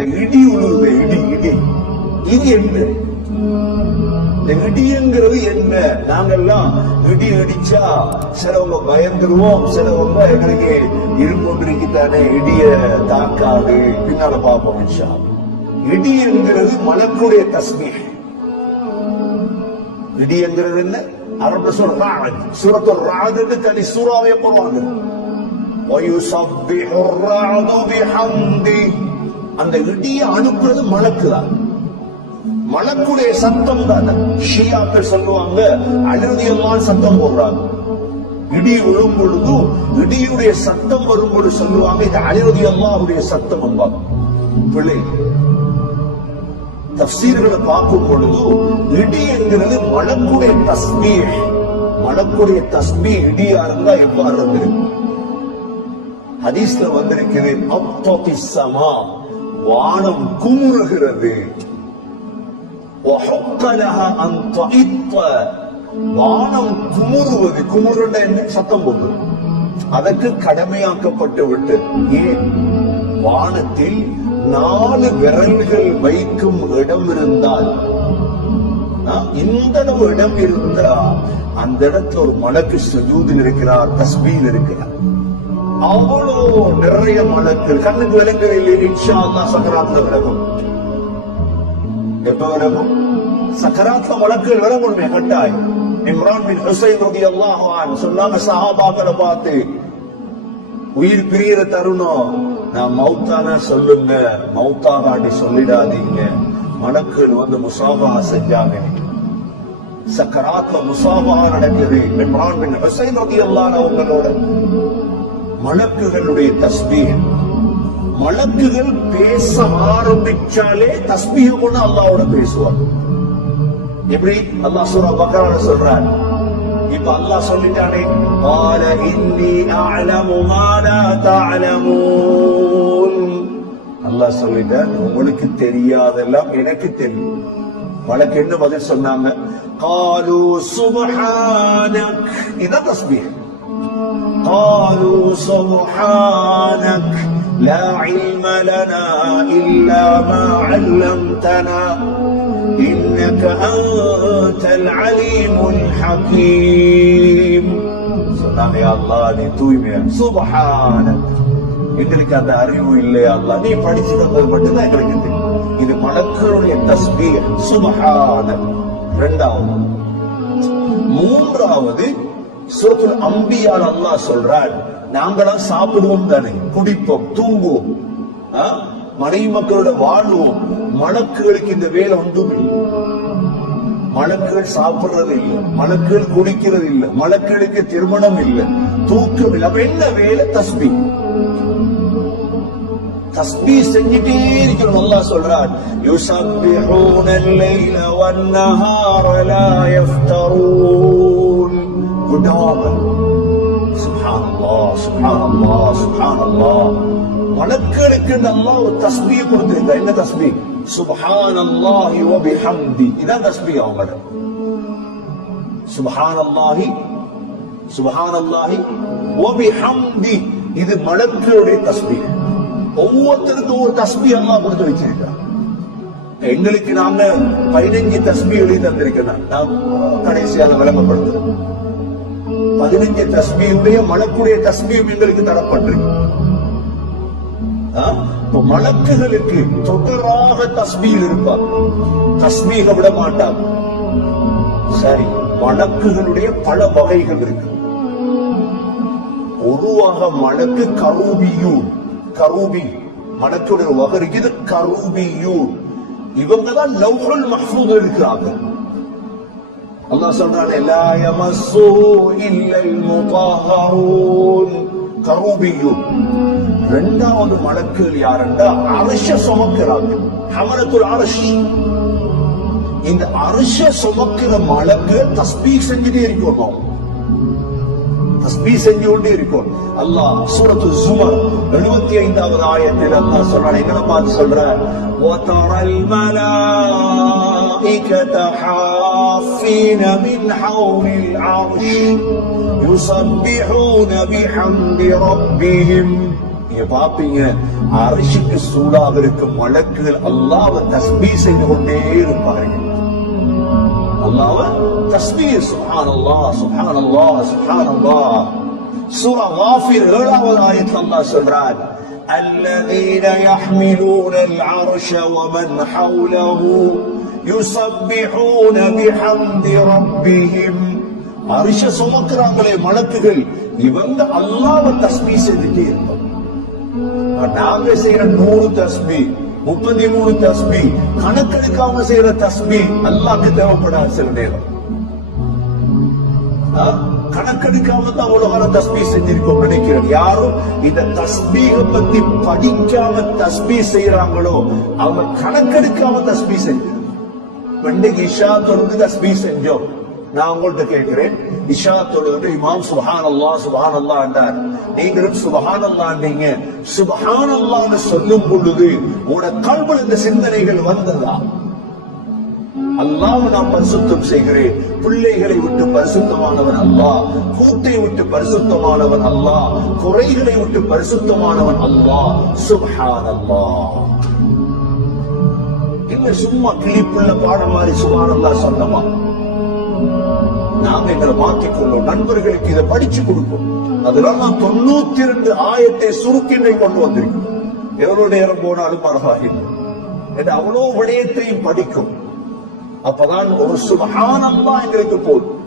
இந்த இடி உழுவுது, இடி இடி இது என்ன? இந்த இடிங்கிறது என்ன? நாங்கெல்லாம் இடி அடிச்சா சிலவங்க பயந்துருவோம், சிலவங்க எங்களுக்கு இருப்பொன்றிக்குத்தானே இடிய தாக்காது பின்னால பார்ப்போம். இடி என்கிறது மலக்குடைய தஸ்பீஹ். இடி என்கிறது என்ன? அரபு சூரத்துல் ரஅத் தனி சூறாவே போடுவாங்க. வயுஸப்பிஹு الرعد بحمده. அந்த இடியை அனுப்புறது மலக்கு தான், மலக்குடைய சத்தம் தான். ஷியாக்கள் சொல்லுவாங்க அழுதியெல்லாம் சத்தம் போடுறாங்க. இடி விழும் பொழுது இடியுடைய சத்தம் வரும் பொழுது சொல்லுவாங்க இது அழுதியல்லாஹுடைய சத்தம் என்பாங்க. பிள்ளை தஃசீர்களை பார்க்கும் பொழுது இடி என்கிறது மலக்குடைய தஸ்பீஹ். மலக்குடைய தஸ்பீஹ் இடியா இருந்தா எவ்வாறு இருந்திருக்கு? ஹதீஸ்ல வந்திருக்கிறது அப்தத்திஸ் ஸமா, வானம் குமுறுகிறது. வஹக்கலஹா அன் தஇத்த, வானம் குமுறுவது. குமுறுண்ட என்ன? சத்தம் போடுவது. அதற்கு கடமையாக்கப்பட்டு விட்டு ஏன்? வானத்தில் 4 விரல்கள் வைக்கும் இடம் இருந்தால், இந்த அளவு இடம் இருந்தா அந்த இடத்துல ஒரு மலக்கு சுஜூதில் இருக்கிறார், தஸ்பீஹ் இருக்கிறார். அவ்வளோ நிறைய மலக்கள் கண்ணுக்கு விளங்குதில்லை. இன்ஷா அல்லாஹ் சக்கராத்ல விலகும். எப்ப விலகும்? சக்கராத்ல மலக்கள் விலகுமே கட்டாயம். இம்ரான் பின் ஹுசைன் ரலியல்லாஹு அன்ஹு சொன்னாங்க, சஹாபாக்களை பார்த்து, உயிர் பிரியற தருணம் நான் மௌத்தான சொல்லுங்க, மௌத்தாகாட்டி சொல்லிடாதீங்க. மலக்குகள் வந்து முசாபா செஞ்சாங்க. சக்கராத்ல முசாபா நடக்குது. இம்ரான் பின் ஹுசைன் ரலியல்லாஹு அன்ஹு அவங்களோட மலக்குகளுடைய தஸ்பீஹ். மலக்குகள் பேச ஆரம்பிச்சாலே தஸ்பீஹ் கொண்டு அல்லாஹ்வோட பேசுவாங்க. எப்படி? அல்லாஹ் சூரா பக்ரால சொல்றார். இப்ப அல்லாஹ் சொல்லிட்டானே, قال إني أعلم ما لا تعلمون. அல்லாஹ் சொல்லிட்டான், உங்களுக்கு தெரியாதெல்லாம் எனக்கு தெரியும். மலக்கு என்ன பதில் சொன்னாங்க? قالوا سبحانك. இதான் தஸ்பீஹ். قالوا سبحانك لا علم لنا إلا ما علمتنا إنك أنت العليم الحكيم. சொன்னாங்க, யா அல்லாஹ் நீ தூய்மையா, சுப்ஹானக், எங்களுக்கு அந்த அறிவு இல்லை அல்லாஹ், நீ படிச்சு தந்தது மட்டும்தான் எங்களுக்கு தெரியும். இது மலக்குகளுடைய தஸ்பீஹ், சுப்ஹானக். இரண்டாவது. மூன்றாவது சூரத்துல் அம்பியால அல்லாஹ் சொல்றார், நாங்களாம் சாப்பிடுவோம் தானே, குடிப்போம், தூங்குவோம், மனைவி மக்களோட வாழ்வோம். மலக்குகளுக்கு இந்த வேலை ஒன்றும் இல்லை. மலக்குகள் சாப்பிடுறது இல்லை, மலக்குகள் குடிக்கிறது இல்லை, மலக்குகளுக்கு திருமணம் இல்லை, தூக்கம் இல்லை. அப்ப என்ன வேலை? தஸ்பீஹ். தஸ்பீஹ் செஞ்சிட்டே இருக்கணும். அல்லாஹ் சொல்றார், யுஸப்பிஹூனல் லைல வன் நஹார லா யஃப்தரூன். விடாமல் சுப்ஹானல்லாஹ் சுப்ஹானல்லாஹ் சுப்ஹானல்லாஹ். மலக்குகளுக்கு அல்லாஹ் ஒரு தஸ்பீஹ் கொடுத்திருக்கார். என்ன தஸ்பீஹ்? சுப்ஹானல்லாஹி வ பிஹம்தி. இதான் தஸ்பீஹ். அவங்களோட சுப்ஹானல்லாஹி சுப்ஹானல்லாஹி வ பிஹம்தி, இது மலக்குகளுடைய தஸ்பீஹ். ஒவ்வொருத்தருக்கும் ஒரு தஸ்பீஹ் அல்லாஹ் கொடுத்து வச்சிருக்கார். எங்களுக்கு நாங்க 15 தஸ்பீஹ் எழுதி தந்திருக்கிறோம். நான் கடைசியாக விளம்பரப்படுத்துறேன். 15 தஸ்பீஹுடைய மலக்குடைய தஸ்பீஹ் எங்களுக்கு தரப்பட்டிருக்கு. மலக்குகளுக்கு தொடராக தஸ்பீஹ் இருப்பார், தஸ்பீஹ விட மாட்டார். சரி, மலக்குகளுடைய பல வகைகள் இருக்கு. பொதுவாக மலக்கு கரூபியூன், கரூபி மலக்குடைய வகை இருக்குது. கரூபியூன் இவங்க தான் லவ்ஹுல் மஹ்ஃபூஸ் இருக்கிறாங்க. அல்லாஹ் சொல்றானே, லா யமஸ்ஸுஹு இல்லல் முதஹ்ஹரூன். கரூபியூன். இரண்டாவது மலக்குகள் யாருன்னா அர்ஷ சுமக்கிறாங்க, ஹமலத்துல் அர்ஷ். இந்த அர்ஷ சுமக்கிற மலக்கு தஸ்பீஹ் செஞ்சுட்டே இருக்கும், தஸ்பீஹ் செஞ்சு கொண்டே இருக்கும். அல்லாஹ் சூரத்து ஸுமர் 75வது ஆயத்தில் அல்லாஹ் சொல்றான், எங்களை பார்த்து சொல்றான், வதரல் மலாயிகத ஹாஃபீன மின் ஹவ்லில் அர்ஷ் யுஸப்பிஹூன பிஹம்தி ரப்பிஹிம் நீங்க பாப்பீங்க அரிசிக்கு சூடாக இருக்கும் மலக்குகள் அல்லாஹ்வை தஸ்பீஹ் செய்து கொண்டே இருப்பார்கள். அல்லாஹ்வை தஸ்பீஹ் சுப்ஹானல்லாஹ் சுப்ஹானல்லாஹ் சுப்ஹானல்லாஹ். சூரா காஃபிர் 7வது ஆயத்தில் அல்லாஹ் சொல்றார், الذين يحملون العرش ومن حوله يسبحون بحمد ربهم. அரிஷ சுமக்கிறாங்களே மலக்குகள், இவங்க அல்லாஹ்வை தஸ்பீஹ் செய்துட்டே இருப்பாங்க. நாங்க செய்யற 100 தஸ்பீஹ் 33 தஸ்பீஹ் கணக்கெடுக்காம செய்யற தஸ்பீஹ் அல்லாஹ்க்கு தேவைப்படாது. சில நேரம் கணக்கெடுக்காம தான் உலகால தஸ்பீஹ் செஞ்சிருக்கோம் நினைக்கிறேன். யாரும் இந்த தஸ்பீஹ பத்தி படிக்காம தஸ்பீஹ் செய்யறாங்களோ அவங்க கணக்கெடுக்காம தஸ்பீஹ் செஞ்சாங்க. இன்னைக்கு இஷா தொழுது தஸ்பீஹ் செஞ்சோம். நான் உங்கள்கிட்ட கேட்கிறேன், இஷா தொழுது இமாம் சுப்ஹானல்லாஹ் சுப்ஹானல்லாஹ் என்றார், நீங்களும் சுப்ஹானல்லாஹ் நீங்க சுப்ஹானல்லாஹ்னு சொல்லும் பொழுது உங்களோட கல்வில இந்த சிந்தனைகள் வந்ததா? அல்லாஹ் நான் பரிசுத்தம் செய்கிறேன், பிள்ளைகளை விட்டு பரிசுத்தமானவன் அல்லாஹ், கூட்டை விட்டு பரிசுத்தமானவன் அல்லாஹ், குறைகளை விட்டு பரிசுத்தமானவன் அல்லாஹ். சுப்ஹானல்லாஹ் இல்ல சும்மா கிளிப்புள்ள பாடம் மாதிரி சுப்ஹானல்லாஹ் சொன்னமா? நாங்க எங்களை மாற்றிக்கொள்ளும், நண்பர்களுக்கு இதை படிச்சு கொடுப்போம். அதெல்லாம் 92 ஆயத்தை சுருக்கினை கொண்டு வந்திருக்கும். எவ்வளவு நேரம் போனாலும் பரவாயில்லை, அவ்வளவு விடயத்தையும் படிக்கும். அப்பதான் ஒரு சுப்ஹானல்லாஹ் எங்களுக்கு போதும்.